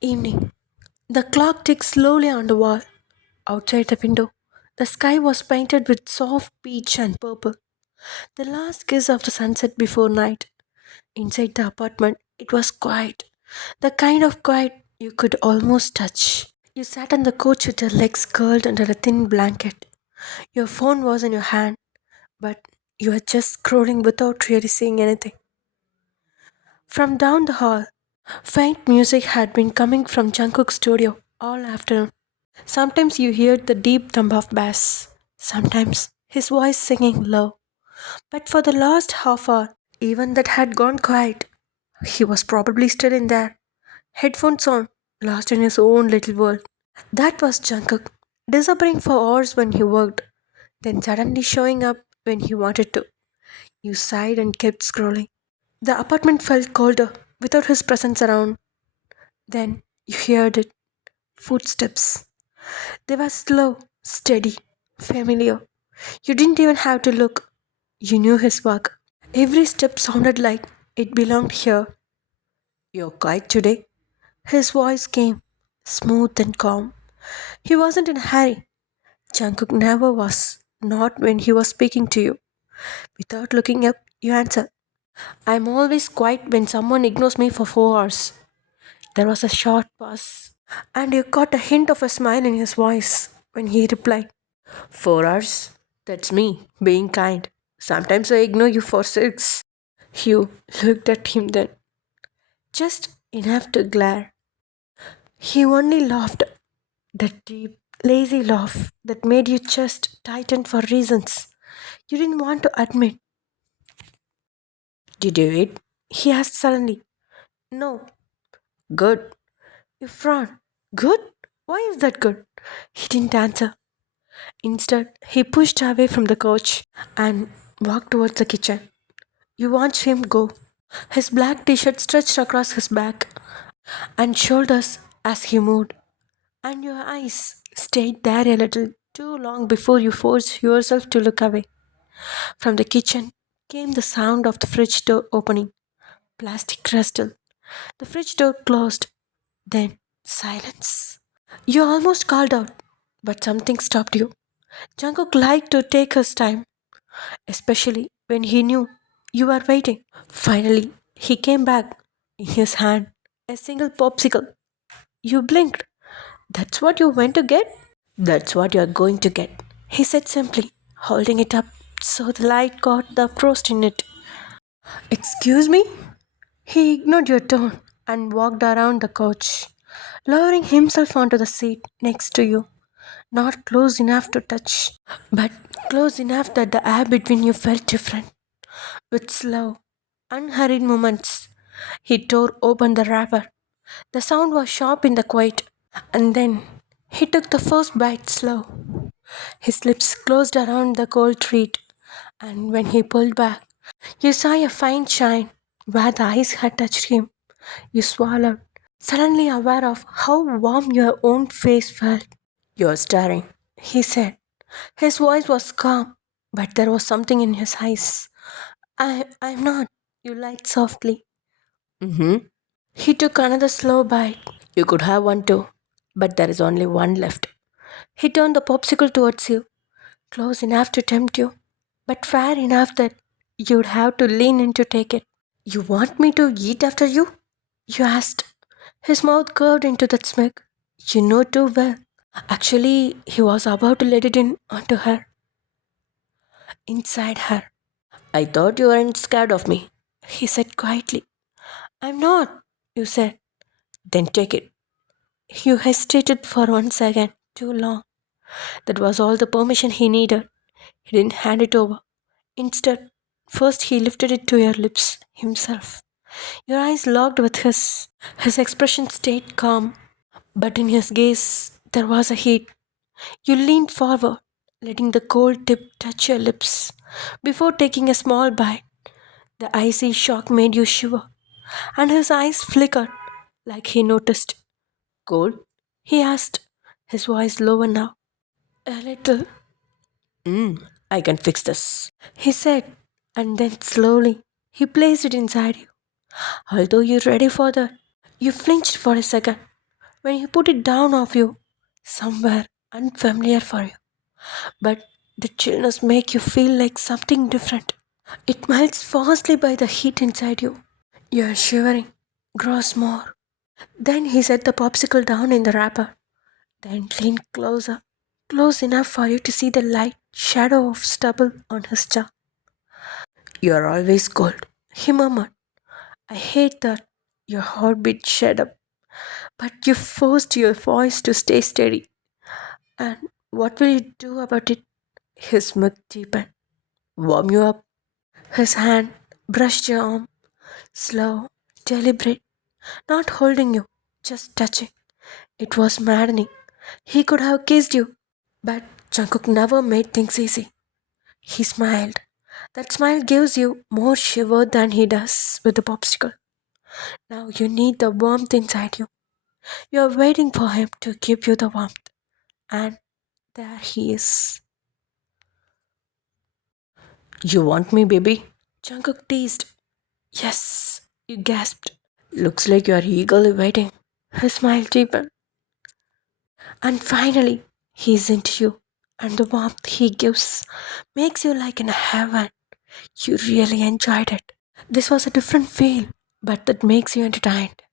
Evening. The clock ticked slowly on the wall. Outside the window, the sky was painted with soft peach and purple, the last kiss of the sunset before night. Inside the apartment, it was quiet, the kind of quiet you could almost touch. You sat on the couch with your legs curled under a thin blanket. Your phone was in your hand, but you were just scrolling without really seeing anything. From down the hall, faint music had been coming from Jungkook's studio all afternoon. Sometimes you hear the deep thump of bass, sometimes his voice singing low. But for the last half hour, even that had gone quiet. He was probably still in there, headphones on, lost in his own little world. That was Jungkook, disappearing for hours when he worked, then suddenly showing up when he wanted to. You sighed and kept scrolling. The apartment felt colder without his presence around. Then you heard it, footsteps. They were slow, steady, familiar. You didn't even have to look. You knew his work. Every step sounded like it belonged here. You're quiet today? His voice came, smooth and calm. He wasn't in a hurry. Jungkook never was, not when he was speaking to you. Without looking up, you answered, I'm always quiet when someone ignores me for 4 hours. There was a short pause, and you caught a hint of a smile in his voice when he replied, 4 hours? That's me, being kind. Sometimes I ignore you for 6. Hugh looked at him then, just enough to glare. He only laughed, that deep, lazy laugh that made your chest tighten for reasons you didn't want to admit. Did you eat? He asked suddenly. No. Good. You frowned. Good? Why is that good? He didn't answer. Instead, he pushed away from the couch and walked towards the kitchen. You watched him go. His black t shirt stretched across his back and shoulders as he moved, and your eyes stayed there a little too long before you forced yourself to look away. From the kitchen came the sound of the fridge door opening. Plastic crystal. The fridge door closed. Then silence. You almost called out, but something stopped you. Jungkook liked to take his time, especially when he knew you were waiting. Finally, he came back. In his hand, a single popsicle. You blinked. That's what you went to get? That's what you're going to get, he said simply, holding it up so the light caught the frost in it. Excuse me? He ignored your tone and walked around the couch, lowering himself onto the seat next to you. Not close enough to touch, but close enough that the air between you felt different. With slow, unhurried movements, he tore open the wrapper. The sound was sharp in the quiet, and then he took the first bite slow. His lips closed around the cold treat, and when he pulled back, you saw a faint shine where the ice had touched him. You swallowed, suddenly aware of how warm your own face felt. You're staring, he said. His voice was calm, but there was something in his eyes. I'm not, you lied softly. Mm-hmm. He took another slow bite. You could have one too, but there is only one left. He turned the popsicle towards you, close enough to tempt you, but far enough that you'd have to lean in to take it. You want me to eat after you? You asked. His mouth curved into that smirk. You know too well. Actually, he was about to let it in onto her, inside her. I thought you weren't scared of me, he said quietly. I'm not, you said. Then take it. You hesitated for 1 second, too long. That was all the permission he needed. He didn't hand it over. Instead, first he lifted it to your lips himself. Your eyes locked with his. His expression stayed calm, but in his gaze there was a heat. You leaned forward, letting the cold tip touch your lips. Before taking a small bite, the icy shock made you shiver, and his eyes flickered like he noticed. Cold? He asked, his voice lower now. A little. I can fix this, he said, and then slowly he placed it inside you. Although you're ready for that, you flinched for a second. when he put it down of you, somewhere unfamiliar for you. But the chillness make you feel like something different. It melts fastly by the heat inside you. You are shivering, grows more. Then he set the popsicle down in the wrapper, then leaned closer, close enough for you to see the light shadow of stubble on his jaw. You are always cold, he murmured. I hate that. Your heartbeat shut up, but you forced your voice to stay steady. And what will you do about it? His mouth deepened. Warm you up. His hand brushed your arm, slow, deliberate, not holding you, just touching. It was maddening. He could have kissed you, but Jungkook never made things easy. He smiled. That smile gives you more shiver than he does with the popsicle. Now you need the warmth inside you. You are waiting for him to give you the warmth. And there he is. You want me, baby? Jungkook teased. Yes, you gasped. Looks like you are eagerly waiting. His smile deepened. And finally, he's into you. And the warmth he gives makes you like in heaven. You really enjoyed it. This was a different feel, but that makes you entertained.